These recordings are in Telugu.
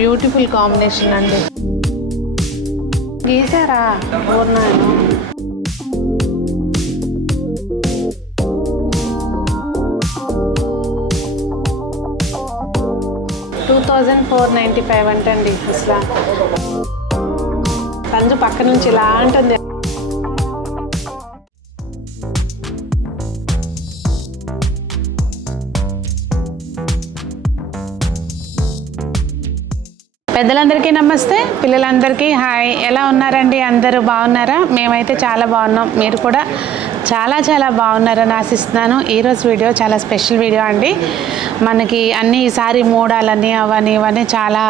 బ్యూటిఫుల్ కాంబినేషన్ అండి. గీసారా పూర్ణాను? 2495 అంటండి. అసలు పంజు పక్క నుంచి ఇలా ఉంటుంది. పెద్దలందరికీ నమస్తే, పిల్లలందరికీ హాయ్. ఎలా ఉన్నారండి? అందరూ బాగున్నారా? మేమైతే చాలా బాగున్నాం. మీరు కూడా చాలా చాలా బాగున్నారని ఆశిస్తున్నాను. ఈరోజు వీడియో చాలా స్పెషల్ వీడియో అండి. మనకి ఈసారి మూడాలని అవన్నీ ఇవన్నీ చాలా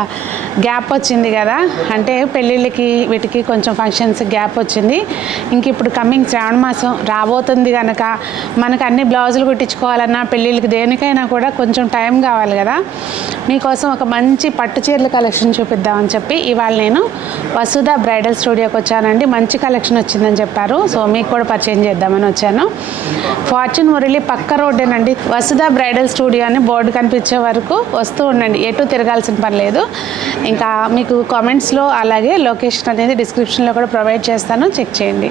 గ్యాప్ వచ్చింది కదా, అంటే పెళ్ళిళ్ళకి వీటికి కొంచెం ఫంక్షన్స్ గ్యాప్ వచ్చింది. ఇంక ఇప్పుడు కమింగ్ శ్రావణ మాసం రాబోతుంది కనుక మనకు అన్ని బ్లౌజులు కుట్టించుకోవాలన్నా పెళ్ళిళ్ళకి దేనికైనా కూడా కొంచెం టైం కావాలి కదా. మీకోసం ఒక మంచి పట్టు చీరల కలెక్షన్ చూపిద్దామని చెప్పి ఇవాళ నేను వసుధ బ్రైడల్ స్టూడియోకి వచ్చానండి. మంచి కలెక్షన్ వచ్చిందని చెప్పారు, సో మీకు కూడా పరిచయం చేద్దామని వచ్చాను. ఫార్చ్యూన్ మురళి పక్క రోడ్డేనండి. వసుధ బ్రైడల్ స్టూడియో అని బోర్డు కనిపించే వరకు వస్తూ ఉండండి, ఎటు తిరగాల్సిన పని లేదు. ఇంకా మీకు కామెంట్స్లో అలాగే లొకేషన్ అనేది డిస్క్రిప్షన్లో కూడా ప్రొవైడ్ చేస్తాను, చెక్ చేయండి.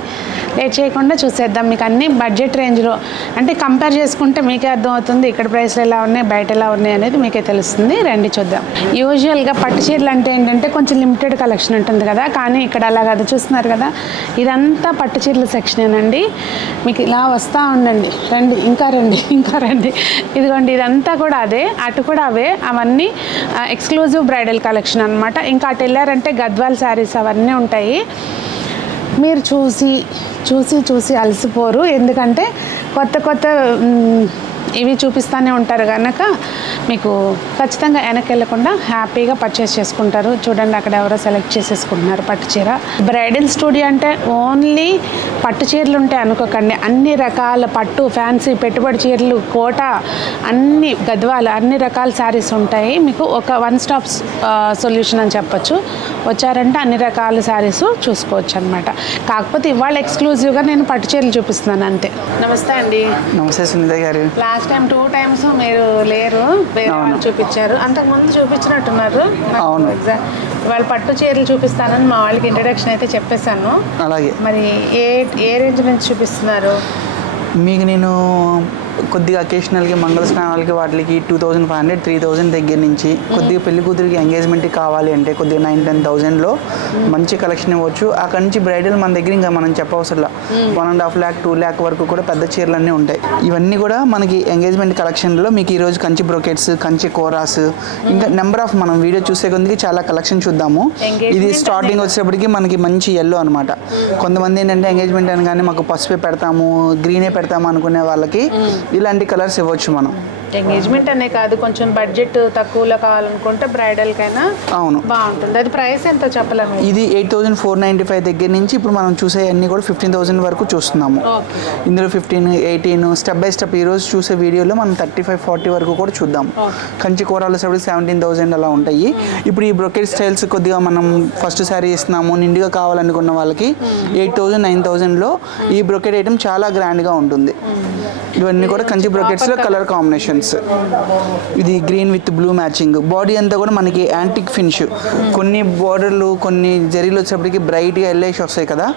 లేట్ చేయకుండా చూసేద్దాం. మీకు అన్ని బడ్జెట్ రేంజ్లో, అంటే కంపేర్ చేసుకుంటే మీకే అర్థమవుతుంది ఇక్కడ ప్రైస్లు ఎలా ఉన్నాయి, బయట ఎలా ఉన్నాయి అనేది మీకే తెలుస్తుంది. రండి చూద్దాం. యూజువల్గా పట్టు చీరలు అంటే ఏంటంటే కొంచెం లిమిటెడ్ కలెక్షన్ ఉంటుంది కదా, కానీ ఇక్కడ అలా కాదు. చూస్తున్నారు కదా, ఇదంతా పట్టు చీరల సెక్షనేనండి. మీకు ఇలా వస్తూ ఉండండి, రండి ఇంకా రండి ఇంకా రండి. ఇదిగోండి, ఇదంతా కూడా అదే, అటు కూడా అవే. అవన్నీ ఎక్స్క్లూజివ్ బ్రైడల్ కలెక్షన్ అనమాట. ఇంకా అటు వెళ్ళారంటే గద్వాల్ శారీస్ అవన్నీ ఉంటాయి. మీరు చూసి చూసి చూసి అలసిపోరు, ఎందుకంటే కొత్త కొత్త ఇవి చూపిస్తూనే ఉంటారు కనుక మీకు ఖచ్చితంగా వెనక్కి వెళ్ళకుండా హ్యాపీగా పర్చేస్ చేసుకుంటారు. చూడండి, అక్కడ ఎవరో సెలెక్ట్ చేసేసుకుంటున్నారు పట్టు చీర. బ్రైడల్ స్టూడియో అంటే ఓన్లీ పట్టు చీరలు ఉంటాయి అనుకోకండి. అన్ని రకాల పట్టు, ఫ్యాన్సీ, పెట్టుబడి చీరలు, కోట, అన్ని గద్వాలు, అన్ని రకాల శారీస్ ఉంటాయి. మీకు ఒక వన్ స్టాప్ సొల్యూషన్ అని చెప్పొచ్చు. వచ్చారంటే అన్ని రకాల శారీస్ చూసుకోవచ్చు అనమాట. కాకపోతే ఇవాళ ఎక్స్క్లూజివ్గా నేను పట్టు చీరలు చూపిస్తున్నాను అంతే. నమస్తే అండి. నమస్తే సునీత గారు. లాస్ట్ టైం 2 times మీరు లేరు, వేరే వాళ్ళు చూపించారు. అంతకుముందు చూపించినట్టున్నారు. అవును, వాళ్ళు పట్టు చీరలు చూపిస్తానని మా వాళ్ళకి ఇంట్రడక్షన్ అయితే చెప్పేశాను. అలాగే మరి ఏ రేంజ్ నుంచి చూపిస్తున్నారు? మీకు నేను కొద్దిగా అకేషనల్కి, మంగళ స్నానాలకి, వాటికి 2500, 3000 దగ్గర నుంచి, కొద్దిగా పెళ్లి కూతురికి ఎంగేజ్మెంట్కి కావాలి అంటే కొద్దిగా 9-10,000లో మంచి కలెక్షన్ ఇవ్వచ్చు. అక్కడ నుంచి బ్రైడల్ మన దగ్గర ఇంకా మనం చెప్పవసరంలా 1.5 lakh 2 lakh వరకు కూడా పెద్ద చీరలన్నీ ఉంటాయి. ఇవన్నీ కూడా మనకి ఎంగేజ్మెంట్ కలెక్షన్లో మీకు ఈరోజు కంచి బ్రోకెట్స్, కంచి కోరాస్, ఇంకా నెంబర్ ఆఫ్ మనం వీడియో చూసే కొద్దిగా చాలా కలెక్షన్ చూద్దాము. ఇది స్టార్టింగ్ వచ్చేటప్పటికి మనకి మంచి ఎల్లో అనమాట. కొంతమంది ఏంటంటే ఎంగేజ్మెంట్ అనగానే మాకు పసుపే పెడతాము, గ్రీనే పెడతాము అనుకునే వాళ్ళకి ఇలాంటి కలర్స్ ఇవ్వచ్చు మనం. ఎంగేజ్మెంట్ అనే కాదు, కొంచెం బడ్జెట్ తక్కువలో కావాలనుకుంటే బ్రైడల్ కైనా అవును బాగుంటుంది. అది ప్రైస్ ఎంత చెప్పలేము. ఇది 8,495 దగ్గర నుంచి ఇప్పుడు మనం చూసే అన్ని కూడా 15,000 వరకు చూస్తున్నాము. ఇందులో 15, 18 స్టెప్ బై స్టెప్ ఈరోజు చూసే వీడియోలో మనం 35-40 వరకు కూడా చూద్దాం. కంచి కూరలు 17,000 అలా ఉంటాయి. ఇప్పుడు ఈ బ్రొకెట్ స్టైల్స్ కొద్దిగా మనం ఫస్ట్ శారీ ఇస్తున్నాము, నిండుగా కావాలనుకున్న వాళ్ళకి 8,000, 9,000లో ఈ బ్రొకెట్ ఐటమ్ చాలా గ్రాండ్గా ఉంటుంది. ఇవన్నీ కూడా కంచి బ్రొకెట్స్లో కలర్ కాంబినేషన్స్. ఇది green with blue matching. Body అంతా కూడా మనకి యాంటిక్ ఫినిష్. కొన్ని బోర్డర్లు, కొన్ని జరీలు వచ్చేప్పటికి బ్రైట్గా ఎల్లేష్ వస్తాయి కదా,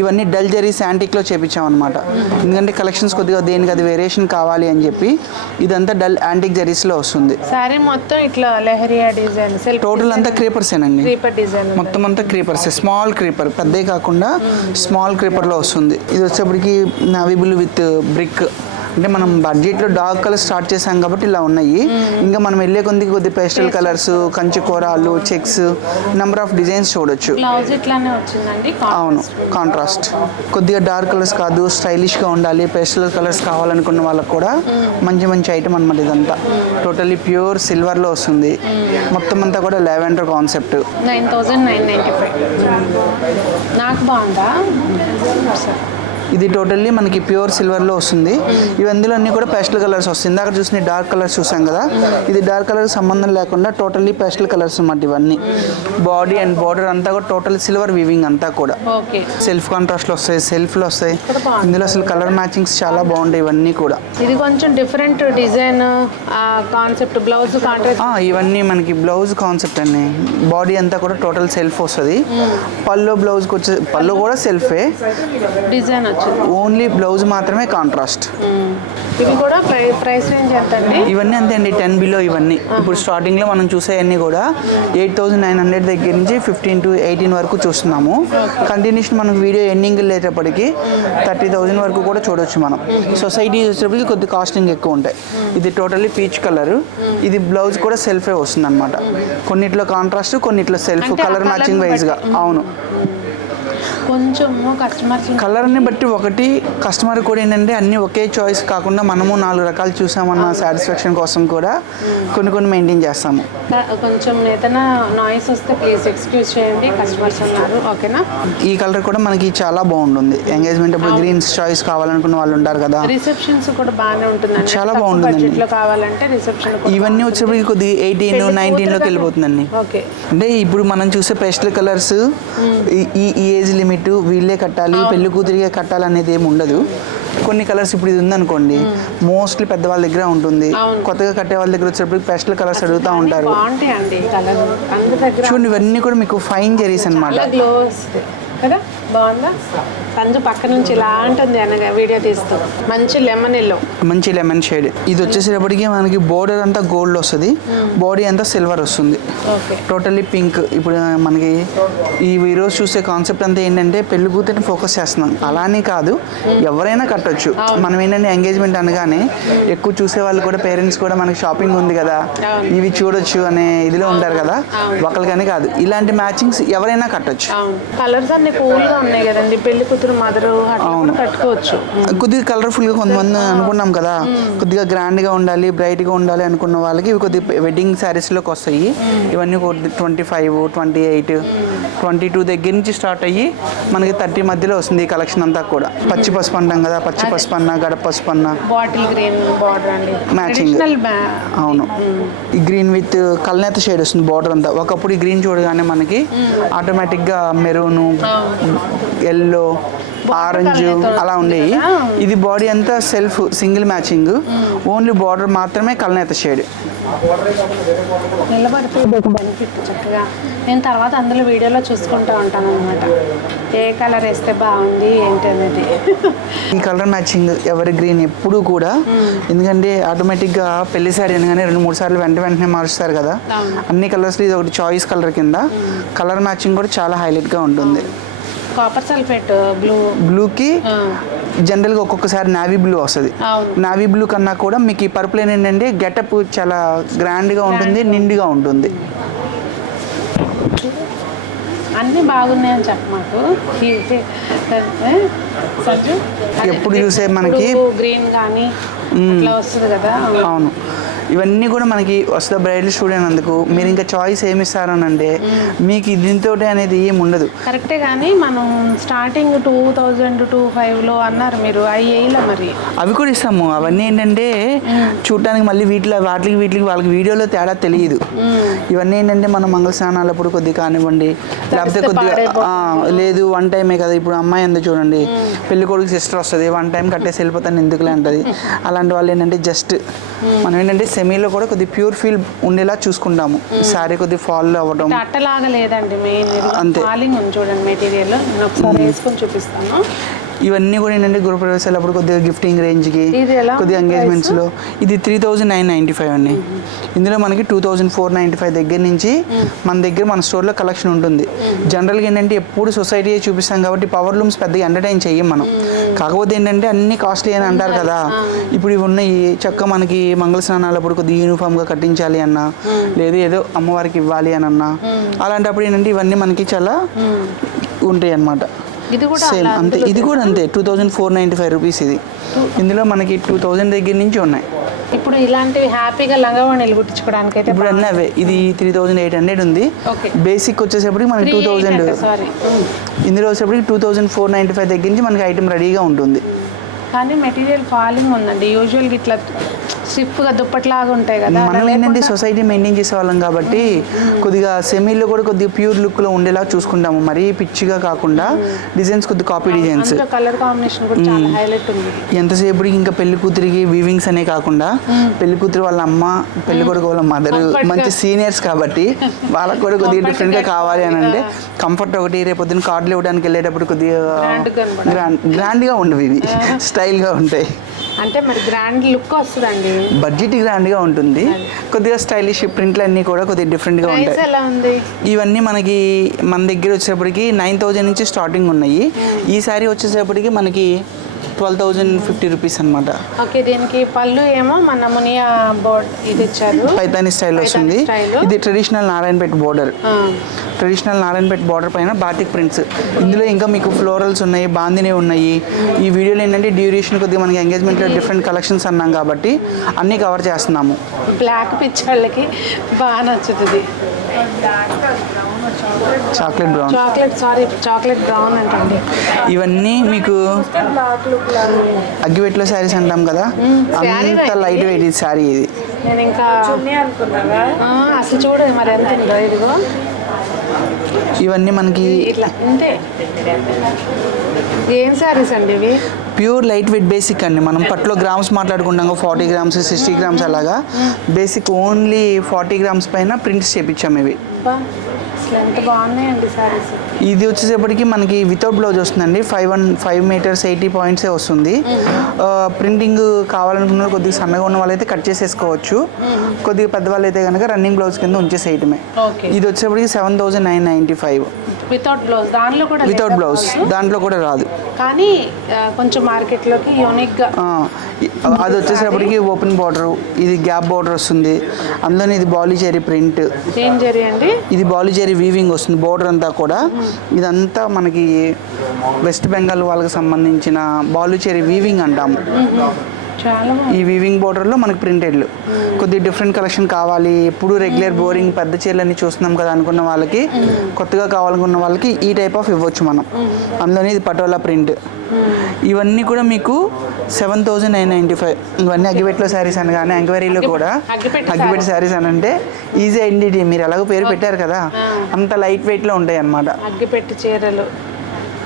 ఇవన్నీ డల్ జరీస్ యాంటిక్లో చేపించాం అనమాట. ఎందుకంటే కలెక్షన్స్ కొద్దిగా దేనికి అది వేరియేషన్ కావాలి అని చెప్పి ఇదంతా డల్ యాంటిక్ జరీస్లో వస్తుంది. సారీ మొత్తం ఇట్లా లెహరియా డిజైన్, టోటల్ అంతా క్రీపర్సేనండి. క్రీపర్ డిజైన్ మొత్తం అంతా క్రీపర్స్, స్మాల్ క్రీపర్, పెద్దే కాకుండా స్మాల్ క్రీపర్లో వస్తుంది. ఇది వచ్చేప్పటికి నావీ బ్లూ విత్ బ్రిక్. అంటే మనం బడ్జెట్లో డార్క్ కలర్ స్టార్ట్ చేసాం కాబట్టి ఇలా ఉన్నాయి. ఇంకా మనం వెళ్ళే కొద్ది పేస్టల్ కలర్స్, కంచి కూరాలు, చెక్స్, నెంబర్ ఆఫ్ డిజైన్స్ చూడొచ్చు. అవును, కాంట్రాస్ట్. కొద్దిగా డార్క్ కలర్స్ కాదు, స్టైలిష్గా ఉండాలి, పేస్టల్ కలర్స్ కావాలనుకున్న వాళ్ళకి కూడా మంచి మంచి ఐటమ్ అనమాట. ఇదంతా టోటల్లీ ప్యూర్ సిల్వర్లో వస్తుంది. మొత్తం అంతా కూడా లావెండర్ కాన్సెప్ట్. 9,995. నాకు బాగుందా? ఇది టోటల్లీ మనకి ప్యూర్ సిల్వర్లో వస్తుంది. ఇవందులో అన్నీ కూడా పేస్టల్ కలర్స్ వస్తుంది. ఇందాక చూసిన డార్క్ కలర్స్ చూసాం కదా, ఇది డార్క్ కలర్ సంబంధం లేకుండా టోటల్లీ పేస్టల్ కలర్స్ అన్నమాట ఇవన్నీ. బాడీ అండ్ బార్డర్ అంతా కూడా టోటల్ సిల్వర్ వీవింగ్ అంతా కూడా. సెల్ఫ్ కాంట్రాస్ట్లో వస్తాయి, సెల్ఫ్లో వస్తాయి. ఇందులో అసలు కలర్ మ్యాచింగ్స్ చాలా బాగుంటాయి ఇవన్నీ కూడా. ఇది కొంచెం different design concept. Blouse contrast ఇవన్నీ మనకి బ్లౌజ్ కాన్సెప్ట్ అండి. బాడీ అంతా కూడా టోటల్ సెల్ఫ్ వస్తుంది. పళ్ళు బ్లౌజ్కి వచ్చే పళ్ళు కూడా సెల్ఫే, డిజైన్ వచ్చింది. ఓన్లీ బ్లౌజ్ మాత్రమే కాంట్రాస్ట్. ఇవి కూడా ప్రైస్ రేంజ్ ఎంత అండి? ఇవన్నీ అంతే అండి, 10 బిలో ఇవన్నీ. ఇప్పుడు స్టార్టింగ్లో మనం చూసేవన్నీ కూడా 8,900 దగ్గర నుంచి 15 to 18 వరకు చూస్తున్నాము. కంటిన్యూషన్ మనకు వీడియో ఎండింగ్ వెళ్ళేటప్పటికి 30,000 వరకు కూడా చూడొచ్చు మనం. సొసైటీ వచ్చేటప్పటికి కొద్ది కాస్టింగ్ ఎక్కువ ఉంటాయి. ఇది టోటల్లీ పీచ్ కలర్. ఇది బ్లౌజ్ కూడా సెల్ఫే వస్తుంది అనమాట. కొన్నిట్లో కాంట్రాస్ట్, కొన్నిట్లో సెల్ఫ్, కలర్ మ్యాచింగ్ వైజ్గా. అవును, కొంచెం కలర్ని బట్టి ఒకటి కస్టమర్ కూడా ఏంటంటే అన్నీ ఒకే చాయిస్ కాకుండా మనము 4 రకాలు చూసామన్న సాటిస్ఫాక్షన్ కోసం కూడా కొన్ని మెయింటైన్ చేస్తాము. కొంచెం ఏదైనా నాయిస్ వస్తే ప్లీజ్ ఎక్స్క్యూజ్ చేయండి, కస్టమర్స్ ఉన్నారు. ఓకేనా? ఈ కలర్ కూడా మనకి చాలా బాగుంటుంది. ఎంగేజ్మెంట్ అప్పుడు గ్రీన్స్ చాయిస్ కావాలనుకున్న వాళ్ళు ఉంటారు కదా, రిసెప్షన్స్ కూడా బాగానే ఉంటుంది. చాలా బాగుంటుందండి. కావాలంటే రిసెప్షన్ ఇవన్నీ వచ్చేప్పటికి కొద్ది 18, 19లోకి వెళ్ళిపోతుందండి. ఓకే. అంటే ఇప్పుడు మనం చూసే పేస్టల్ కలర్స్ ఈ ఏజ్ లిమిట్ వీళ్ళే కట్టాలి, పెళ్లి కూతురిగా కట్టాలనేది ఏమి ఉండదు. కొన్ని కలర్స్ ఇప్పుడు ఇది ఉందనుకోండి, మోస్ట్లీ పెద్దవాళ్ళ దగ్గర ఉంటుంది. కొత్తగా కట్టే వాళ్ళ దగ్గర వచ్చేటప్పుడు పేస్టల్ కలర్స్ అడుగుతూ ఉంటారు. చూడండి, ఇవన్నీ కూడా మీకు ఫైన్ జెరీస్ అన్నమాట. కదా, బాగుందా? సంజు పక్క నుంచి ఇలా ఉంటుంది అనగా వీడియో తీస్తూ. మంచి లెమన్ ఎల్లో, మంచి లెమన్ షేడ్. ఇది వచ్చేసేటప్పటికి మనకి బోర్డర్ అంతా గోల్డ్ వస్తుంది, బాడీ అంతా సిల్వర్ వస్తుంది, టోటల్లీ పింక్. ఇప్పుడు మనకి ఈరోజు చూసే కాన్సెప్ట్ అంతా ఏంటంటే పెళ్లి కూతురిని ఫోకస్ చేస్తున్నాం. అలానే కాదు, ఎవరైనా కట్టొచ్చు. మనం ఏంటంటే ఎంగేజ్మెంట్ అనగానే ఎక్కువ చూసే వాళ్ళు కూడా పేరెంట్స్ కూడా మనకి షాపింగ్ ఉంది కదా, ఇవి చూడొచ్చు అనే ఇదిలో ఉంటారు కదా, ఒకరికని కాదు. ఇలాంటి మ్యాచింగ్స్ ఎవరైనా కట్టొచ్చు. కలర్స్ అన్ని కూల్గా ఉన్నాయి కదండి, పెళ్లి కూతురు మదరు కట్టుకోవచ్చు. కొద్దిగా కలర్ఫుల్గా కొంతమంది అనుకున్నాం కదా, కొద్దిగా గ్రాండ్గా ఉండాలి, బ్రైట్గా ఉండాలి అనుకున్న వాళ్ళకి ఇవి కొద్దిగా వెడ్డింగ్ శారీస్లోకి వస్తాయి. ఇవన్నీ 25, 28, 22 దగ్గర నుంచి స్టార్ట్ అయ్యి మనకి 30 మధ్యలో వస్తుంది ఈ కలెక్షన్ అంతా కూడా. పచ్చి పసుపు అంటాం కదా, పచ్చి పసుపు అన్న, గడప పసుపు అన్న, బాటిల్ గ్రీన్ బార్డర్ అండి, మ్యాచింగ్. అవును, ఈ గ్రీన్ విత్ కల్నేత షేడ్ వస్తుంది బార్డర్ అంతా. ఒకప్పుడు ఈ గ్రీన్ చూడగానే మనకి ఆటోమేటిక్గా మెరూను, ఎల్లో, ఆరెంజ్ అలా ఉండేవి. ఇది బాడీ అంతా self single matching, only border మాత్రమే కల్నేత షేడ్. నిలబడితే బెనిఫిట్ చక్కగా. నేను తర్వాత అందులో వీడియోలో చూసుకుంటూ ఉంటాను అనమాట, ఏ కలర్ వేస్తే బాగుంది ఏంటి అనేది. ఈ కలర్ మ్యాచింగ్ ఎవరి గ్రీన్ ఎప్పుడు కూడా, ఎందుకంటే ఆటోమేటిక్గా పెళ్లి సారీ అనగానే 2-3 సార్లు వెంటనే మారుస్తారు కదా, అన్ని కలర్స్లో ఇది ఒకటి చాయిస్ కలర్ కింద. కలర్ మ్యాచింగ్ కూడా చాలా హైలైట్గా ఉంటుంది. కాపర్ సల్ఫేట్ బ్లూకి జనరల్గా ఒక్కొక్కసారి నావీ బ్లూ వస్తుంది. నావీ బ్లూ కన్నా కూడా మీకు ఈ పర్పుల్ ఏంటంటే గెటప్ చాలా గ్రాండ్గా ఉంటుంది, నిండుగా ఉంటుంది. అన్నీ బాగున్నాయని చెప్ప మాకు. ఎప్పుడు చూసే మనకి గ్రీన్ కానీ అట్లా వస్తుంది కదా. అవును, ఇవన్నీ కూడా మనకి వస్తా బ్రైడల్ స్టూడియో అందుకు మీరు ఇంకా చాయిస్ ఏమి ఇస్తారని అంటే మీకు దీంతో అనేది ఏమి ఉండదు. కరెక్టే, కానీ మనం స్టార్టింగ్ 2000-2500 అన్నారు మీరు, అయ్యేలా మరి అవి కూడా ఇస్తాము. అవన్నీ ఏంటంటే చూడటానికి మళ్ళీ వాటికి వాళ్ళకి వీడియోలో తేడా తెలియదు. ఇవన్నీ ఏంటంటే మనం మంగళ స్నానాలప్పుడు కొద్దిగా కానివ్వండి, లేకపోతే కొద్దిగా లేదు 1 టైమే కదా. ఇప్పుడు అమ్మాయి అంతా చూడండి, పెళ్లి కొడుకు సిస్టర్ వస్తుంది, 1 టైం కట్టేసి వెళ్ళిపోతాను ఎందుకులే అంటది. అలాంటి వాళ్ళు ఏంటంటే జస్ట్ మనం ఏంటంటే సెమీలో కూడా కొద్దిగా ప్యూర్ ఫీల్ ఉండేలా చూసుకుంటాము. శారీ కొద్దిగా ఫాల్ అవ్వడం అట్టలాగా లేదండి, మెయిన్ అంతే. ఫాలింగ్ ఉంది చూడండి మెటీరియల్, నేను ఒకసారి వేసుకొని చూపిస్తాను. ఇవన్నీ కూడా ఏంటంటే గృహప్రవేశాలప్పుడు కొద్దిగా గిఫ్టింగ్ రేంజ్కి, కొద్దిగా ఎంగేజ్మెంట్స్లో ఇది 3,995 అండి. ఇందులో మనకి 2,495 దగ్గర నుంచి మన స్టోర్లో కలెక్షన్ ఉంటుంది. జనరల్గా ఏంటంటే ఎప్పుడు సొసైటీ చూపిస్తాం కాబట్టి పవర్ లూమ్స్ పెద్దగా ఎంటర్టైన్ చెయ్యం మనం. కాకపోతే ఏంటంటే అన్ని కాస్ట్లీ అని అంటారు కదా, ఇప్పుడు ఇవి ఉన్నాయి చక్క మనకి మంగళ స్నానాలప్పుడు కొద్దిగా యూనిఫామ్గా కట్టించాలి అన్నా, లేదు ఏదో అమ్మవారికి ఇవ్వాలి అని అన్నా, అలాంటప్పుడు ఏంటంటే ఇవన్నీ మనకి చాలా ఉంటాయి అన్నమాట. సేమ్ అంతే, ఇది కూడా అంతే 2,495 రూపీస్ ఇది. ఇందులో మనకి 2,000 దగ్గర నుంచి ఉన్నాయి. ఇప్పుడు ఇలాంటివి హ్యాపీగా లంగావోణీలు కుట్టించుకోవడానికి అయితే ఇప్పుడు అన్నీ అవే. ఇది 3800 ఉంది. బేసిక్ వచ్చేసేపటికి మనకి 2000. ఇందులో వచ్చేప్పటికి 2495 దగ్గర నుంచి మనకి ఐటమ్ రెడీగా ఉంటుంది. కానీ మెటీరియల్ ఫాలింగ్ ఉందండి. యూజువల్గా ఇట్లా స్టిఫ్గా దుప్పట్లాగా ఉంటాయి కదా. మనం ఏంటంటే సొసైటీ మెయింటైన్ చేసేవాళ్ళం కాబట్టి కొద్దిగా సెమీలో కూడా కొద్దిగా ప్యూర్ లుక్లో ఉండేలా చూసుకుంటాము. మరీ పిచ్చిగా కాకుండా డిజైన్స్ కొద్దిగా కాపీ డిజైన్స్. కలర్ కాంబినేషన్ కూడా చాలా హైలైట్ ఉంది. ఎంతసేపటికి ఇంకా పెళ్లి కూతురికి వీవింగ్స్ అనే కాకుండా పెళ్లి కూతురు వాళ్ళ అమ్మ, పెళ్లి కొడుకు వాళ్ళ మదర్ మంచి సీనియర్స్ కాబట్టి వాళ్ళకు కూడా కొద్దిగా డిఫరెంట్గా కావాలి అని అంటే కంఫర్ట్ ఒకటి. రేపు పొద్దున్న కార్డులు ఇవ్వడానికి వెళ్ళేటప్పుడు కొద్దిగా గ్రాండ్గా ఉండవు, ఇవి స్టైల్గా ఉంటాయి. అంటే మరి గ్రాండ్ లుక్ వస్తుందండి. బడ్జెట్ గ్రాండ్గా ఉంటుంది, కొద్దిగా స్టైలిష్ ప్రింట్లు అన్నీ కూడా కొద్దిగా డిఫరెంట్గా ఉంటాయి. ఎలా ఉంది? ఇవన్నీ మనకి మన దగ్గర వచ్చేటప్పటికి 9000 నుంచి స్టార్టింగ్ ఉన్నాయి. ఈ సారీ వచ్చేసేపటికి మనకి 12,050 రూపీస్ అనమాట. ఓకే, దీనికి పళ్ళు ఏమో మన మునియా బోర్డ్ ఇది ఇచ్చారు, పైతాని స్టైల్ వస్తుంది. ఇది traditional Narayanpet border. Traditional Narayanpet border పైన బాటిక్ ప్రింట్స్. ఇందులో ఇంకా మీకు ఫ్లోరల్స్ ఉన్నాయి, బాందిని ఉన్నాయి. ఈ వీడియోలో ఏంటంటే డ్యూరేషన్ కొద్దిగా మనకి ఎంగేజ్మెంట్లో డిఫరెంట్ కలెక్షన్స్ అన్నాం కాబట్టి అన్నీ కవర్ చేస్తున్నాము. బ్లాక్ పిచ్చోళ్ళకి బాగా నచ్చుతుంది. చాక్లెట్ బ్రౌన్ అంటండి. ఇవన్నీ మీకు అగ్గిపెట్లో శారీస్ అంటాం కదా, అంత లైట్ వెయిట్ ఈ శారీ. ఇది నేను ఇంకా అసలు చూడ మరి ఎంత ఉందో. ఇదిగో ఇవన్నీ మనకి ఇట్లా ఇంతే. ఏం శారీస్ అండి ఇవి? ప్యూర్ లైట్ వెయిట్ బేసిక్ అండి. మనం పట్లో గ్రామ్స్ మాట్లాడుకుంటాం, 40 గ్రామ్స్ 60 గ్రామ్స్ అలాగా. బేసిక్ ఓన్లీ 40 గ్రామ్స్ పైన ప్రింట్స్ చేపించాము ఇవి. ఎంత బాగున్నాయండి సారీస్. ఇది వచ్చేసేపటికి మనకి వితౌట్ బ్లౌజ్ వస్తుందండి. 5 మీటర్స్ 80 పాయింట్సే వస్తుంది. ప్రింటింగ్ కావాలనుకున్న కొద్దిగా సన్నగా ఉన్న వాళ్ళైతే కట్ చేసేసుకోవచ్చు. కొద్దిగా పెద్దవాళ్ళు అయితే కనుక రన్నింగ్ బ్లౌజ్ కింద ఉంచేసేయటమే. ఇది వచ్చేప్పటికి 7,995 వితౌట్ బ్లౌజ్. దాంట్లో కూడా వితౌట్ బ్లౌజ్ దాంట్లో కూడా రాదు, కానీ కొంచెం మార్కెట్లోకి యూనిక్గా. అది వచ్చేసేపటికి ఓపెన్ బార్డర్, ఇది గ్యాప్ బార్డర్ వస్తుంది. అందులోనే ఇది బాలీజెరీ ప్రింట్. ఏం జరీ అండి? ఇది బాలీజెరీ వీవింగ్ వస్తుంది బార్డర్ అంతా కూడా. ఇదంతా మనకి వెస్ట్ బెంగాల్ వాళ్ళకి సంబంధించిన బాలీజెరీ వీవింగ్ అంటాము. ఈ వీవింగ్ బోర్డర్లో మనకి ప్రింటెడ్లు. కొద్దిగా డిఫరెంట్ కలెక్షన్ కావాలి, ఎప్పుడు రెగ్యులర్ బోరింగ్ పెద్ద చీరలన్నీ చూస్తున్నాం కదా అనుకున్న వాళ్ళకి, కొత్తగా కావాలనుకున్న వాళ్ళకి ఈ టైప్ ఆఫ్ ఇవ్వచ్చు మనం. అందులోనే ఇది పటోలా ప్రింట్. ఇవన్నీ కూడా మీకు 7,995. ఇవన్నీ అగ్గిపెట్లో శారీస్ అని కానీ ఎంక్వైరీలో కూడా అగ్గిపెట్టి శారీస్ అని అంటే ఈజీ ఐడెంటిటీ. మీరు ఎలాగో పేరు పెట్టారు కదా, అంత లైట్ వెయిట్లో ఉంటాయి అన్నమాట అగ్గిపెట్టి చీరలు.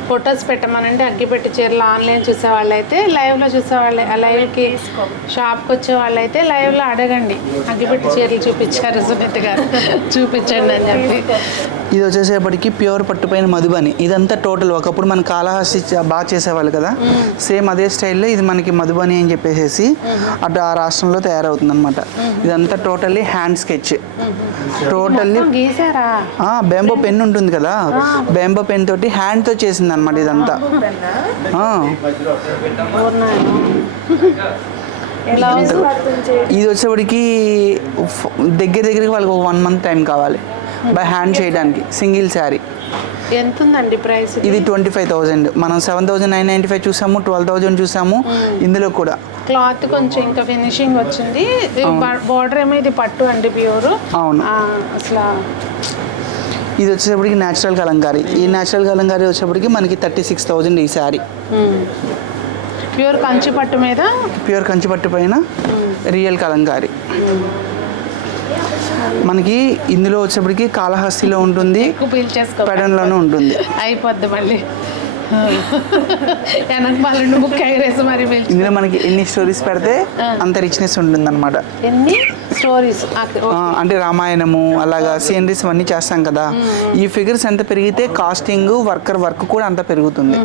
ఫొటోస్ పెట్టమనంటే అగ్గిపెట్టి చీరలు ఆన్లైన్ చూసేవాళ్ళు అయితే, లైవ్లో చూసేవాళ్ళే, లైవ్కి షాప్కి వచ్చే వాళ్ళు అయితే లైవ్లో అడగండి. అగ్గిపెట్టి చీరలు చూపించారు సునీత గారు, చూపించండి అని చెప్పి. ఇది వచ్చేసేపటికి ప్యూర్ పట్టుపైన మధుబని. ఇదంతా టోటల్ ఒకప్పుడు మన కాళహస్తి బాగా చేసేవాళ్ళు కదా, సేమ్ అదే స్టైల్లో ఇది మనకి మధుబని అని చెప్పేసి అటు ఆ రాష్ట్రంలో తయారవుతుంది అనమాట. ఇదంతా totally hand sketch. Totally bamboo pen ఉంటుంది కదా, బేంబో పెన్ తోటి హ్యాండ్తో చేసింది అనమాట ఇదంతా. ఇది వచ్చేప్పటికి దగ్గరికి వాళ్ళకి ఒక 1 month టైం కావాలి బై హ్యాండ్ చేయడానికి. సింగిల్ శారీ ఎంత ఉందండి ప్రైస్? ఇది 25,000. మనం 7,995 చూసాము, 12,000 చూసాము. ఇందులో కూడా క్లాత్ కొంచెం ఇంకా ఫినిషింగ్ వచ్చింది. బార్డర్ ఏమో ఇది పట్టు అండి, ప్యూర్. అవును. అసలు ఇది వచ్చేటప్పటికి న్యాచురల్ కలంకారీ. ఈ న్యాచురల్ కలంకారీ వచ్చేప్పటికి మనకి 36,000 ఈ శారీ. ప్యూర్ కంచి పట్టు మీద, ప్యూర్ కంచి పట్టు పైన రియల్ కలంకారీ. మనకి ఇందులో వచ్చేప్పటికి కాళహస్తిలో ఉంటుంది, పెడన్లోనూ ఉంటుంది. అయిపోద్ది మళ్ళీ ఇందులో మనకి ఎన్ని స్టోరీస్ పెడితే అంత రిచ్నెస్ ఉంటుంది అనమాట. ఎన్ని స్టోరీస్ అంటే రామాయణము అలాగా సీనరీస్ అన్నీ చేస్తాం కదా, ఈ ఫిగర్స్ ఎంత పెరిగితే కాస్టింగ్ వర్క్ కూడా అంత పెరుగుతుంది.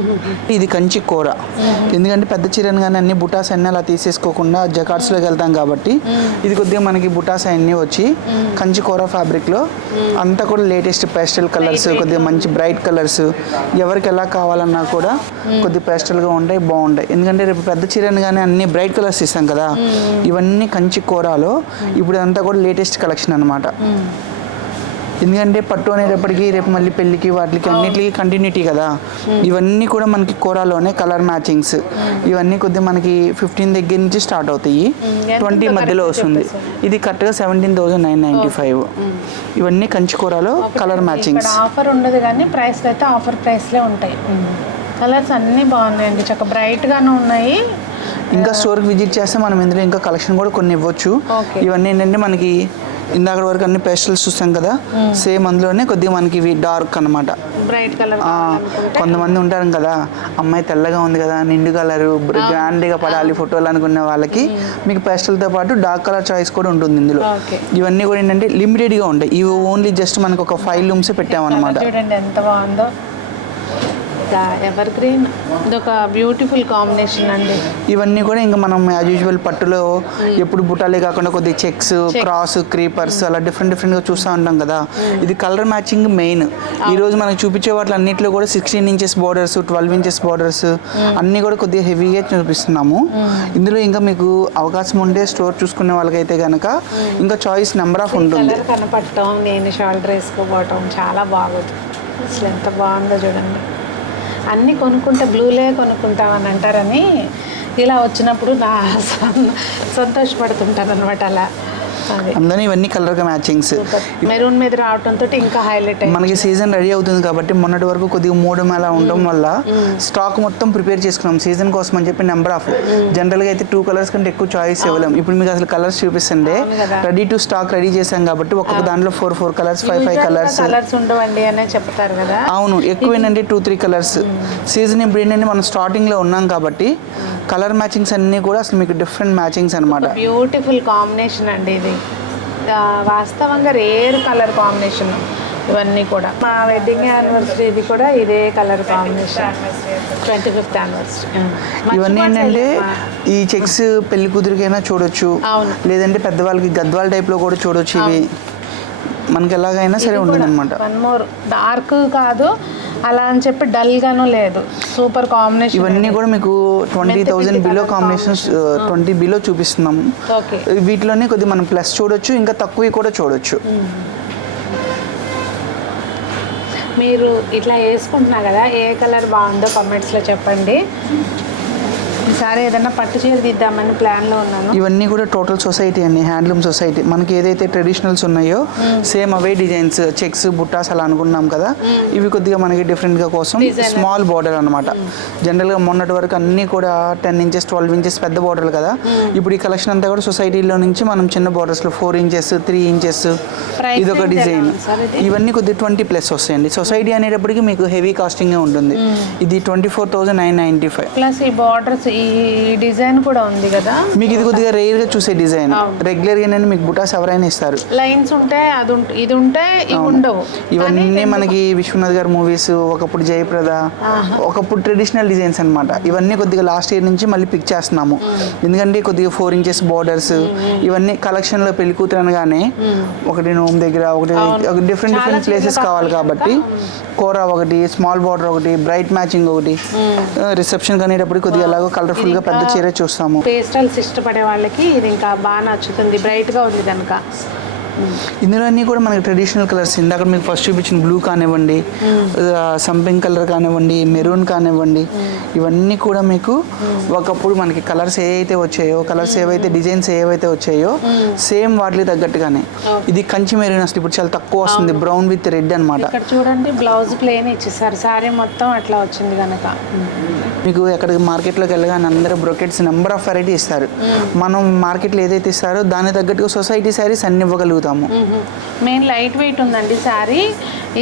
ఇది కంచి కూర. ఎందుకంటే పెద్ద చీరను కానీ అన్ని బుటాస్ అన్నీ అలా తీసేసుకోకుండా జకార్డ్స్లోకి వెళ్తాం కాబట్టి ఇది కొద్దిగా మనకి బుటాస్ అన్నీ వచ్చి కంచి కూర ఫ్యాబ్రిక్లో అంతా కూడా లేటెస్ట్ పేస్టల్ కలర్స్, కొద్దిగా మంచి బ్రైట్ కలర్స్. ఎవరికి ఎలా కావాలన్నా కూడా కొద్ది పేస్టల్గా ఉంటాయి, బాగుంటాయి. ఎందుకంటే రేపు పెద్ద చీరను కానీ అన్ని బ్రైట్ కలర్స్ ఇస్తాం కదా, ఇవన్నీ కంచి కూరలో ఇప్పుడు అంతా కూడా లేటెస్ట్ కలెక్షన్ అనమాట. ఎందుకంటే పట్టు అనేటప్పటికి రేపు మళ్ళీ పెళ్ళికి వాటికి అన్నిటికీ కంటిన్యూటీ కదా. ఇవన్నీ కూడా మనకి కోరాలోనే కలర్ మ్యాచింగ్స్. ఇవన్నీ కొద్దిగా మనకి 15 దగ్గర నుంచి స్టార్ట్ అవుతాయి, 20 మధ్యలో వస్తుంది. ఇది కరెక్ట్గా 17,995. ఇవన్నీ కంచి కూరలో కలర్ మ్యాచింగ్స్. ఆఫర్ ఉండదు కానీ ప్రైస్ అయితే ఆఫర్ ప్రైస్లే ఉంటాయి. కలర్స్ అన్నీ బాగున్నాయండి, చక్కగా బ్రైట్గానే ఉన్నాయి. ఇంకా స్టోర్కి విజిట్ చేస్తే మనం ఇందులో ఇంకా కలెక్షన్ కూడా కొన్ని ఇవ్వచ్చు. ఇవన్నీ ఏంటంటే మనకి ఇందాక వరకు అన్ని పేస్టల్స్ చూస్తాం కదా, సేమ్ అందులోనే కొద్దిగా మనకి ఇవి డార్క్ అనమాట. బ్రైట్ కలర్ కొంతమంది ఉంటారు కదా, అమ్మాయి తెల్లగా ఉంది కదా, నిండు కలరు గ్రాండ్గా పడాలి ఫోటోలు అనుకునే వాళ్ళకి మీకు పేస్టల్తో పాటు డార్క్ కలర్ చాయిస్ కూడా ఉంటుంది ఇందులో. ఇవన్నీ కూడా ఏంటంటే లిమిటెడ్గా ఉంటాయి. ఇవి ఓన్లీ జస్ట్ మనకు ఒక 5 లూమ్సే పెట్టామన్నమాట. చూడండి ఎంత బాగుందో, ఎవర్ గ్రీన్. ఇదొక బ్యూటిఫుల్ కాంబినేషన్ అండి. ఇవన్నీ కూడా ఇంకా మనం యాజ్ యూజువల్ పట్టులో ఎప్పుడు బుట్టాలే కాకుండా కొద్దిగా చెక్స్, క్రాస్, క్రీపర్స్ అలా డిఫరెంట్గా చూస్తూ ఉంటాం కదా. ఇది కలర్ మ్యాచింగ్ మెయిన్. ఈరోజు మనకు చూపించే వాటి అన్నింటిలో కూడా 16 ఇంచెస్ బార్డర్స్, 12 ఇంచెస్ బార్డర్స్ అన్నీ కూడా కొద్దిగా హెవీగా చూపిస్తున్నాము. ఇందులో ఇంకా మీకు అవకాశం ఉంటే స్టోర్ చూసుకునే వాళ్ళకైతే కనుక ఇంకా చాయిస్ నెంబర్ ఆఫ్ ఉంటుంది. కలర్ కనపడటం, నేను షోల్డర్ వేసుకోవటం చాలా బాగుంది. అసలు ఎంత బాగుందో చూడండి. అన్నీ కొనుక్కుంటే బ్లూలే కొనుక్కుంటామని అంటారని ఇలా వచ్చినప్పుడు నా సంతోషపడుతుంటారు అనమాట. అలా అందులో ఇవన్నీ కలర్గా మ్యాచింగ్స్. మెరూన్ మీద రావడంతో ఇంకా హైలైట్ అయ్యింది. మనకి సీజన్ రెడీ అవుతుంది కాబట్టి మొన్నటి వరకు కొద్దిగా 3 మేళ ఉండడం వల్ల స్టాక్ మొత్తం ప్రిపేర్ చేసుకున్నాం సీజన్ కోసం అని చెప్పి. నెంబర్ ఆఫ్ జనరల్గా అయితే 2 కలర్స్ కంటే ఎక్కువ చాయిస్ ఇవ్వలేం. ఇప్పుడు మీకు అసలు కలర్స్ చూపిస్తుండే రెడీ టు స్టాక్ రెడీ చేసాం కాబట్టి ఒక్కొక్క దాంట్లో 4 కలర్స్, 5 కలర్స్ ఉండవండి అనే చెప్తారు కదా. అవును, ఎక్కువ ఏంటంటే 2-3 కలర్స్. సీజన్ ఇప్పుడు ఏంటంటే మనం స్టార్టింగ్లో ఉన్నాం కాబట్టి కలర్ మ్యాచింగ్స్ అన్నీ కూడా అసలు మీకు డిఫరెంట్ మ్యాచింగ్స్ అనమాట. బ్యూటిఫుల్ కాంబినేషన్ అండి ఇది. వాస్తవంగా రేర్ కలర్ కాంబినేషన్ ఇవన్నీ కూడా. మా వెడ్డింగ్ యానివర్సరీ ఇది కూడా ఇదే కలర్ కాంబినేషన్, 25th యానివర్సరీ. ఇవన్నీ ఏంటంటే ఈ చెక్స్ పెళ్లి కూతురికైనా చూడొచ్చు, లేదంటే పెద్దవాళ్ళకి గద్వాల టైప్లో కూడా చూడొచ్చు. ఇవి మనకి ఎలాగైనా సరే ఉంటుంది అనమాట. వన్ మోర్ డార్క్ కాదు అలా అని చెప్పి డల్గాను లేదు, సూపర్ కాంబినేషన్. ఇవన్నీ కూడా మీకు 20,000 బిలో కాంబినేషన్స్, 20 బిలో చూపిస్తున్నాము. వీటిలోనే కొద్దిగా మనం ప్లస్ చూడొచ్చు, ఇంకా తక్కువ కూడా చూడొచ్చు. మీరు ఇట్లా వేసుకుంటున్నా కదా, ఏ కలర్ బాగుందో కామెంట్స్లో చెప్పండి. ఈసారి ఏదైనా పట్టు చీర తీద్దామని ప్లాన్లో ఉన్నాను. ఇవన్నీ కూడా టోటల్ సొసైటీ అండి, హ్యాండ్లూమ్ సొసైటీ. మనకి ఏదైతే ట్రెడిషనల్స్ ఉన్నాయో సేమ్ అవే డిజైన్స్, చెక్స్, బుట్టాస్ అలా అనుకున్నాం కదా. ఇవి కొద్దిగా మనకి డిఫరెంట్గా కోసం స్మాల్ బార్డర్ అనమాట. జనరల్గా మొన్నటి వరకు అన్నీ కూడా 10 ఇంచెస్, 12 ఇంచెస్ పెద్ద బార్డర్లు కదా. ఇప్పుడు ఈ కలెక్షన్ అంతా కూడా సొసైటీలో నుంచి మనం చిన్న బార్డర్స్లో 4 ఇంచెస్, 3 ఇంచెస్ ఇదొక డిజైన్. ఇవన్నీ కొద్దిగా 20+ వస్తాయండి. సొసైటీ అనేటప్పటికి మీకు హెవీ కాస్టింగే ఉంటుంది. ఇది 24,995. ప్లస్ ఈ బార్డర్స్, ఈ డిజైన్ కూడా ఉంది కదా మీకు. ఇది కొద్దిగా రేర్ గా చూసే డిజైన్. రెగ్యులర్ గా మీకు బుటాస్ ఎవరైనా ఇస్తారు, లైన్స్ ఉంటే అది ఇది ఉంటే ఇవి ఉండవు. ఇవన్నీ మనకి విశ్వనాథ్ గారి మూవీస్, ఒకప్పుడు జయప్రద, ఒకప్పుడు ట్రెడిషనల్ డిజైన్స్ అనమాట. ఇవన్నీ కొద్దిగా లాస్ట్ ఇయర్ నుంచి మళ్ళీ పిక్ చేస్తున్నాము. ఎందుకంటే కొద్దిగా 4 ఇంచెస్ బార్డర్స్ ఇవన్నీ కలెక్షన్ లో పెళ్లి కూతురు అనగానే ఒకటి నోమ్ దగ్గర, ఒకటి డిఫరెంట్ ప్లేసెస్ కావాలి కాబట్టి కోరా ఒకటి, స్మాల్ బార్డర్ ఒకటి, బ్రైట్ మ్యాచింగ్ ఒకటి, రిసెప్షన్ అనేటప్పుడు కొద్దిగా అలాగో కలర్ఫుల్ గా పెద్ద చీర చూస్తాము. పేస్టల్స్ ఇష్టపడే వాళ్ళకి ఇది ఇంకా బాగా నచ్చుతుంది, బ్రైట్ గా ఉంది కనుక. ఇందులో అన్నీ కూడా మనకి ట్రెడిషనల్ కలర్స్. ఇందాక మీకు ఫస్ట్ చూపించిన బ్లూ కానివ్వండి, సంపింగ్ కలర్ కానివ్వండి, మెరూన్ కానివ్వండి, ఇవన్నీ కూడా మీకు ఒకప్పుడు మనకి కలర్స్ ఏవైతే వచ్చాయో, కలర్స్ ఏవైతే డిజైన్స్ ఏవైతే వచ్చాయో సేమ్ వాటికి తగ్గట్టుగానే. ఇది కంచి మెరూన్ అసలు ఇప్పుడు చాలా తక్కువ వస్తుంది, బ్రౌన్ విత్ రెడ్ అనమాట. ఇక్కడ చూడండి బ్లౌజ్ ప్లేన్ ఇచ్చేసారు, సారీ మొత్తం అట్లా వచ్చింది కనుక. మీకు ఎక్కడికి మార్కెట్లోకి వెళ్ళగానే అందరూ బ్రొకెట్స్ నెంబర్ ఆఫ్ వెరైటీ ఇస్తారు. మనం మార్కెట్లో ఏదైతే ఇస్తారో దానికి తగ్గట్టుగా సొసైటీ శారీస్ అన్ని ఇవ్వగలుగుతాము. మెయిన్ లైట్ వెయిట్ ఉందండి శారీ.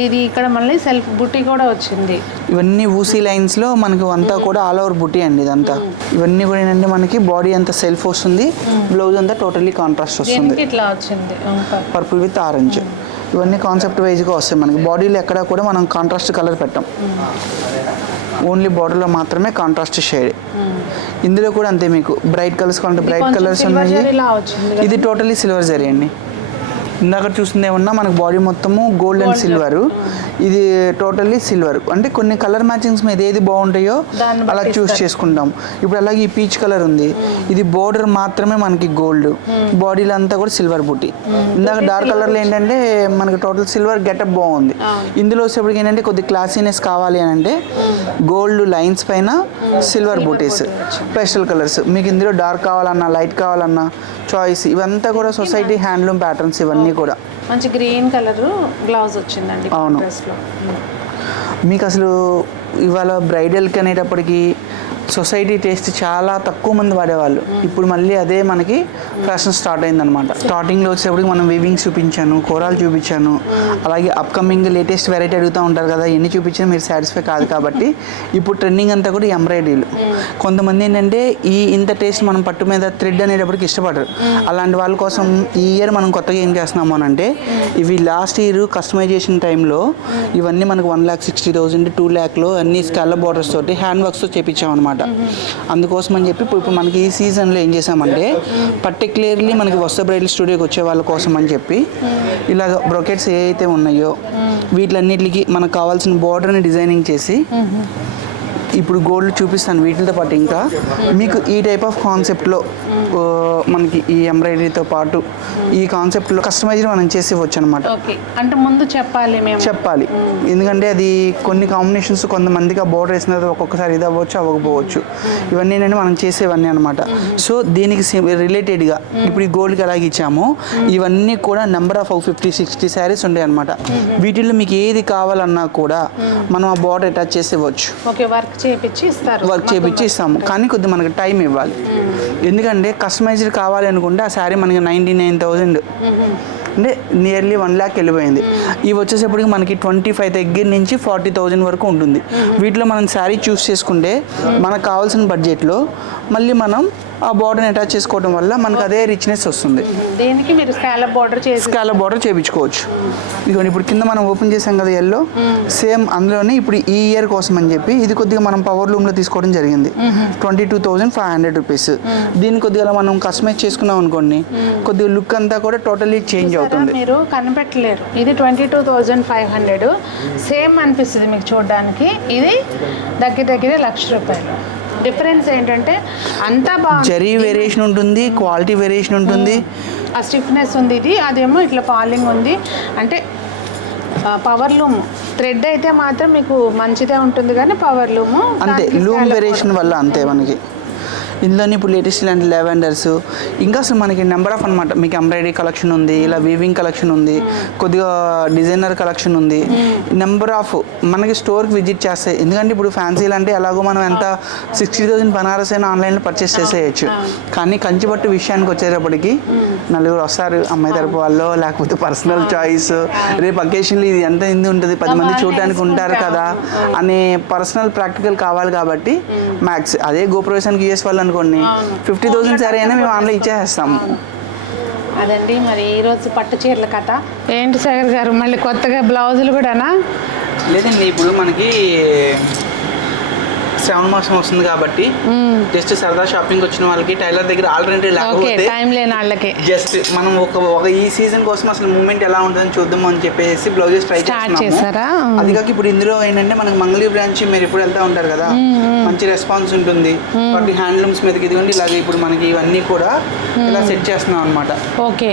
ఇది ఇక్కడ మళ్ళీ సెల్ఫ్ బుట్టి కూడా వచ్చింది. ఇవన్నీ ఊసీ లైన్స్ లో మనకు అంతా కూడా ఆల్ ఓవర్ బుట్టి అండి ఇదంతా. ఇవన్నీ కూడా ఏంటంటే మనకి బాడీ అంతా సెల్ఫ్ వస్తుంది, బ్లౌజ్ అంతా టోటల్లీ కాంట్రాస్ట్ వస్తుంది, ఇట్లా వచ్చింది పర్పుల్ విత్ ఆరెంజ్. ఇవన్నీ కాన్సెప్ట్ వైజ్గా వస్తాయి మనకి. బాడీలో ఎక్కడ కూడా మనం కాంట్రాస్ట్ కలర్ పెట్టాం, ఓన్లీ బార్డర్లో మాత్రమే కాంట్రాస్ట్ షేడ్. ఇందులో కూడా అంతే, మీకు బ్రైట్ కలర్స్ కావాలంటే బ్రైట్ కలర్స్ ఉన్నాయి. ఇది టోటలీ సిల్వర్ జరీ అండి. ఇందాక చూస్తుంది ఏమన్నా మనకు బాడీ మొత్తము గోల్డ్ అండ్ సిల్వర్, ఇది టోటల్లీ సిల్వర్. అంటే కొన్ని కలర్ మ్యాచింగ్స్ మీద ఏది బాగుంటాయో అలా చూస్ చేసుకుంటాం. ఇప్పుడు అలాగే ఈ పీచ్ కలర్ ఉంది, ఇది బోర్డర్ మాత్రమే మనకి గోల్డ్, బాడీలో అంతా కూడా సిల్వర్ బుట్టి. ఇందాక డార్క్ కలర్లో ఏంటంటే మనకి టోటల్ సిల్వర్ గెటప్ బాగుంది. ఇందులో వచ్చేప్పటికి ఏంటంటే కొద్ది క్లాసీనెస్ కావాలి అని అంటే గోల్డ్ లైన్స్ పైన సిల్వర్ బూటీస్, పేస్టల్ కలర్స్. మీకు ఇందులో డార్క్ కావాలన్నా లైట్ కావాలన్నా చాయిస్. ఇవంతా కూడా సొసైటీ హ్యాండ్లూమ్ ప్యాటర్న్స్ ఇవన్నీ కూడా. మంచి గ్రీన్ కలర్ బ్లౌజ్ వచ్చిందండి. అవును. మీకు అసలు ఇవాళ బ్రైడల్కి అనేటప్పటికి సొసైటీ టేస్ట్ చాలా తక్కువ మంది వాడేవాళ్ళు. ఇప్పుడు మళ్ళీ అదే మనకి ఫ్యాషన్ స్టార్ట్ అయిందనమాట. స్టార్టింగ్లో వచ్చేప్పటికి మనం వీవింగ్స్ చూపించాను, కోరాలు చూపించాను, అలాగే అప్కమింగ్ లేటెస్ట్ వెరైటీ అడుగుతూ ఉంటారు కదా, ఎన్ని చూపించినా మీరు సాటిస్ఫై కాదు కాబట్టి ఇప్పుడు ట్రెండింగ్ అంతా కూడా ఎంబ్రాయిడరీలు. కొంతమంది ఏంటంటే ఇంత టేస్ట్ మనం పట్టు మీద థ్రెడ్ అనేటప్పటికి ఇష్టపడరు. అలాంటి వాళ్ళ కోసం ఈ ఇయర్ మనం కొత్తగా ఏం చేస్తున్నాము అని అంటే, ఇవి లాస్ట్ ఇయర్ కస్టమైజేషన్ టైంలో ఇవన్నీ మనకు 1,60,000 2 lakhలో అన్ని స్కాలప్ బోర్డర్స్ తోటి హ్యాండ్ వర్క్స్తో చేపించామన్నమాట. అందుకోసం అని చెప్పి ఇప్పుడు మనకి ఈ సీజన్లో ఏం చేసామంటే పర్టిక్యులర్లీ మనకి వస్త్ర బ్రైడల్ స్టూడియోకి వచ్చే వాళ్ళ కోసం అని చెప్పి ఇలాగ బ్రొకెట్స్ ఏ అయితే ఉన్నాయో వీటిలన్నిటికి మనకు కావాల్సిన బోర్డర్ని డిజైనింగ్ చేసి ఇప్పుడు గోల్డ్ చూపిస్తాను. వీటితో పాటు ఇంకా మీకు ఈ టైప్ ఆఫ్ కాన్సెప్ట్లో మనకి ఈ ఎంబ్రాయిడరీతో పాటు ఈ కాన్సెప్ట్లో కస్టమైజ్డ్ మనం చేసి ఇవ్వచ్చు అనమాట. అంటే ముందు చెప్పాలి, ఎందుకంటే అది కొన్ని కాంబినేషన్స్ కొంతమందికి ఆ బోర్డర్ వేసిన తర్వాత ఒక్కొక్కసారి ఇది అవ్వచ్చు అవ్వకపోవచ్చు. ఇవన్నీ ఏంటంటే మనం చేసేవన్నీ అనమాట. సో దీనికి రిలేటెడ్గా ఇప్పుడు ఈ గోల్డ్కి ఎలాగ ఇచ్చామో ఇవన్నీ కూడా నెంబర్ ఆఫ్ 50-60 శారీస్ ఉంటాయి అనమాట. వీటిల్లో మీకు ఏది కావాలన్నా కూడా మనం ఆ బోర్డర్ అటాచ్ చేసి ఇవ్వచ్చు. వర్క్ చేపించి ఇస్తాము, కానీ కొద్దిగా మనకి టైం ఇవ్వాలి. ఎందుకంటే కస్టమైజ్డ్ కావాలి అనుకుంటే ఆ శారీ మనకి 99,000 అంటే నియర్లీ 1 lakh వెళ్ళిపోయింది. ఇవి వచ్చేసేపటికి మనకి 25 దగ్గర నుంచి 40,000 వరకు ఉంటుంది. వీటిలో మనం శారీ చూస్ చేసుకుంటే మనకు కావాల్సిన బడ్జెట్లో మళ్ళీ మనం ఆ బార్డర్ని అటాచ్ చేసుకోవడం వల్ల మనకు అదే రిచ్నెస్ వస్తుంది. దీనికి మీరు స్కాలప్ బార్డర్ చేయించుకోవచ్చు. ఇదిగోండి ఇప్పుడు కింద మనం ఓపెన్ చేసాం కదా ఎల్లో, సేమ్ అందులోనే ఇప్పుడు ఈ ఇయర్ కోసం అని చెప్పి ఇది కొద్దిగా మనం పవర్ లూమ్లో తీసుకోవడం జరిగింది. 22,500 రూపీస్. దీన్ని కొద్దిగా మనం కస్టమైజ్ చేసుకున్నాం అనుకోండి, కొద్దిగా లుక్ అంతా కూడా టోటలీ చేంజ్ అవుతుంది. మీరు కనిపెట్టలేరు, ఇది 22,500 సేమ్ అనిపిస్తుంది మీకు చూడడానికి. ఇది దగ్గర 1,00,000 రూపాయలు. డిఫరెన్స్ ఏంటంటే అంతా బాగుంది, జరీ వేరియేషన్ ఉంటుంది, క్వాలిటీ వేరియేషన్ ఉంటుంది, ఆ స్టిఫ్నెస్ ఉంది. ఇది అదేమో ఇట్లా పాలింగ్ ఉంది. అంటే పవర్ లూమ్ థ్రెడ్ అయితే మాత్రం మీకు మంచిదే ఉంటుంది, కానీ పవర్ లూమ్ అంతే లూమ్ వేరియేషన్ వల్ల అంతే మనకి. ఇందులోని ఇప్పుడు లేటెస్ట్ ఇలాంటి లెవెండర్స్ ఇంకా అసలు మనకి నెంబర్ ఆఫ్ అనమాట. మీకు ఎంబ్రాయిడరీ కలెక్షన్ ఉంది, ఇలా వీవింగ్ కలెక్షన్ ఉంది, కొద్దిగా డిజైనర్ కలెక్షన్ ఉంది. నెంబర్ ఆఫ్ మనకి స్టోర్కి విజిట్ చేస్తాయి. ఎందుకంటే ఇప్పుడు ఫ్యాన్సీలు అంటే ఎలాగో మనం ఎంత 60,000 బనారస్ అయినా ఆన్లైన్లో పర్చేస్ చేసేయచ్చు. కానీ కంచిపట్టు విషయానికి వచ్చేటప్పటికి నలుగురు వస్తారు, అమ్మాయి తరపు వాళ్ళు, లేకపోతే పర్సనల్ చాయిస్, రేపు అకేషన్లీ ఇది ఎంత ఇంది ఉంటుంది, 10 మంది చూడడానికి ఉంటారు కదా అనే పర్సనల్ ప్రాక్టికల్ కావాలి. కాబట్టి మ్యాక్స్ అదే గోప్రవేశానికి యూఎస్ వాళ్ళు అనుకోండి 50,000 శారీ అయినా మేము ఆన్లైన్ ఇచ్చేస్తాము. అదండి మరి ఈరోజు పట్టు చీరల కథ. ఏంటి సాగర్ గారు మళ్ళీ కొత్తగా బ్లౌజులు కూడానా? లేదండి, ఇప్పుడు మనకి శ్రావణ మాసం వస్తుంది కాబట్టి జస్ట్ సరదా షాపింగ్ వచ్చిన వాళ్ళకి టైలర్ దగ్గర ఆల్టర్నేటివ్ లేకపోతే టైం లేని వాళ్ళకి జస్ట్ మనం ఒక ఈ సీజన్ కోసం అసలు మూమెంట్ ఎలా ఉంటుందని చూద్దాం అని చెప్పేసి బ్లౌజెస్ ట్రై చేస్తారా. అది కాక ఇప్పుడు ఇందులో ఏంటంటే మనకి మంగళీ బ్రాంచ్ మీరు ఎప్పుడు వెళ్తా ఉంటారు కదా, మంచి రెస్పాన్స్ ఉంటుంది. వాటి హ్యాండ్లూమ్స్ మీదకి ఇదిగోండి ఇలాగే ఇప్పుడు మనకి ఇవన్నీ కూడా ఇలా సెట్ చేస్తున్నాం అనమాట. ఓకే,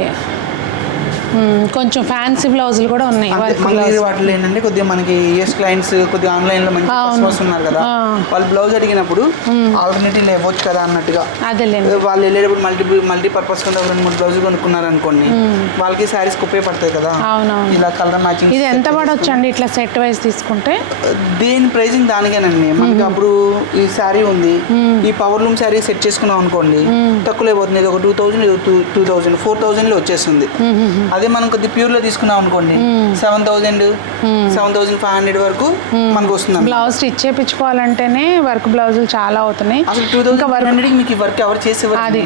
కొంచెం ఫ్యాన్సీ బ్లౌజులు కూడా ఉన్నాయి. వాటిలో ఏంటంటే కొద్దిగా మనకి యూఎస్ క్లయింట్స్ కొద్దిగా ఆన్లైన్ లో మంచి కస్టమర్స్ ఉన్నారు కదా, వాళ్ళు బ్లౌజ్ అడిగినప్పుడు ఆల్టర్నేటివ్ ఇవ్వచ్చు కదా అన్నట్టుగా వాళ్ళు వెళ్ళేటప్పుడు మల్టీపర్పస్ కింద 2-3 బ్లౌజులు కొనుక్కున్నారు అనుకోండి, వాళ్ళకి శారీస్ ఉపయోగపడతాయి కదా. ఇలా కలర్ మ్యాచింగ్. ఇది ఎంత పడవచ్చు అండి ఇట్లా సెట్ వైజ్ తీసుకుంటే? దీని ప్రైసింగ్ దానికేనండి. మనకి అప్పుడు ఈ శారీ ఉంది, ఈ పవర్ లూమ్ శారీ సెట్ చేసుకున్నాం అనుకోండి తక్కువ అయిపోతుంది. ఇది ఒక 2,000 2,000 4,000 వచ్చేస్తుంది. అదే మనం కొద్ది ప్యూర్ లో తీసుకున్నాం అనుకోండి 7,000 7,500 వరకు మనకు వస్తుంది. బ్లౌజ్ స్టిచ్ చేయించుకోవాలంటేనే వర్క్ బ్లౌజులు చాలా అవుతున్నాయి. అసలు 2,500 మీకు ఈ వర్క్ ఎవరు చేసేవారు? అది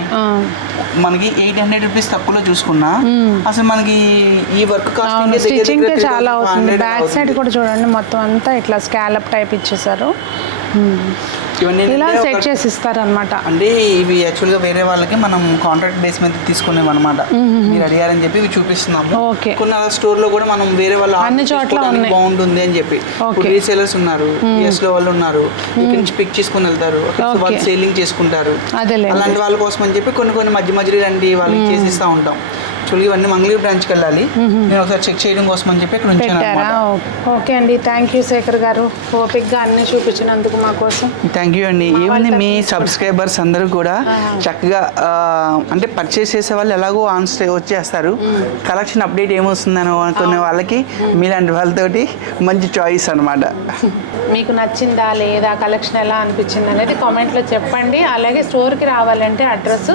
మనకి 800 రూపీస్ తక్కువలో చూసుకున్నా అసలు మనకి ఈ వర్క్ స్టిచ్చింగ్ చాలా అవుతుంది. బ్యాక్ సైడ్ కూడా చూడండి మొత్తం అంతా ఇట్లా స్కాలప్ టైప్ ఇచ్చేసారు. ఇవన్నీ ఇలా ఏంటంటే సెట్ చేసి ఇస్తారనమాట. అంటే ఇవి యాక్చువల్గా వేరే వాళ్ళకి మనం కాంట్రాక్ట్ బేస్ మీద తీసుకునేవి అనమాట. మీరు అడిగారని చెప్పి ఇవి చూపిస్తున్నాము. ఓకే. కొన్ని అలా స్టోర్ లో కూడా మనం వేరే వాళ్ళ అన్ని చోట్ల ఉన్నాయి. బాగుంటుంది అని చెప్పి రీసేలర్స్ ఉన్నారు, యూఎస్ లో వాళ్ళు ఉన్నారు, ఇక్కడ నుంచి పిక్ చేసుకుని వెళ్తారు, వాళ్ళు సేలింగ్ చేసుకుంటారు. అలాంటి వాళ్ళ కోసం అని చెప్పి కొన్ని మధ్య మధ్యలో ఇలాంటి వాళ్ళకి చేసిస్తూ ఉంటాం. యాక్చువల్గా ఇవన్నీ మంగళగిరి బ్రాంచ్కి వెళ్ళాలి, నేను ఒకసారి చెక్ చేయడం కోసం అని చెప్పి ఇక్కడ ఉంచాను. ఓకే అండి, థ్యాంక్ యూ శేఖర్ గారు, ఓపిక్గా అన్ని చూపించినందుకు మా కోసం. థ్యాంక్ యూ అండి. ఏముంది మీ సబ్స్క్రైబర్స్ అందరూ కూడా చక్కగా అంటే పర్చేస్ చేసే వాళ్ళు ఎలాగో ఆన్ స్టే వచ్చేస్తారు, కలెక్షన్ అప్డేట్ ఏమొస్తుందని అనుకునే వాళ్ళకి మీలాంటి వాళ్ళతోటి మంచి చాయిస్ అనమాట. మీకు నచ్చిందా లేదా, కలెక్షన్ ఎలా అనిపించింది అనేది కామెంట్లో చెప్పండి. అలాగే స్టోర్కి రావాలంటే అడ్రస్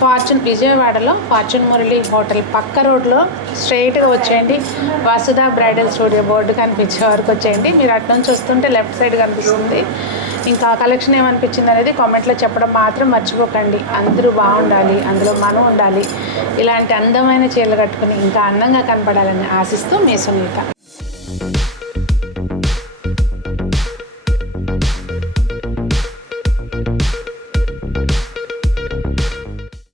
ఫార్చ్యూన్, విజయవాడలో ఫార్చ్యూన్ మురళి హోటల్ పక్క రోడ్లో స్ట్రైట్గా వచ్చేయండి. వసుధ బ్రైడల్ స్టూడియో బోర్డు కనిపించే వరకు వచ్చేయండి. మీరు అటు నుంచి వస్తుంటే లెఫ్ట్ సైడ్ కనిపిస్తుంది. ఇంకా కలెక్షన్ ఏమనిపించింది అనేది కామెంట్లో చెప్పడం మాత్రం మర్చిపోకండి. అందరూ బాగుండాలి, అందులో మనం ఉండాలి, ఇలాంటి అందమైన చీరలు కట్టుకుని ఇంకా అందంగా కనపడాలని ఆశిస్తూ మీ సునీత.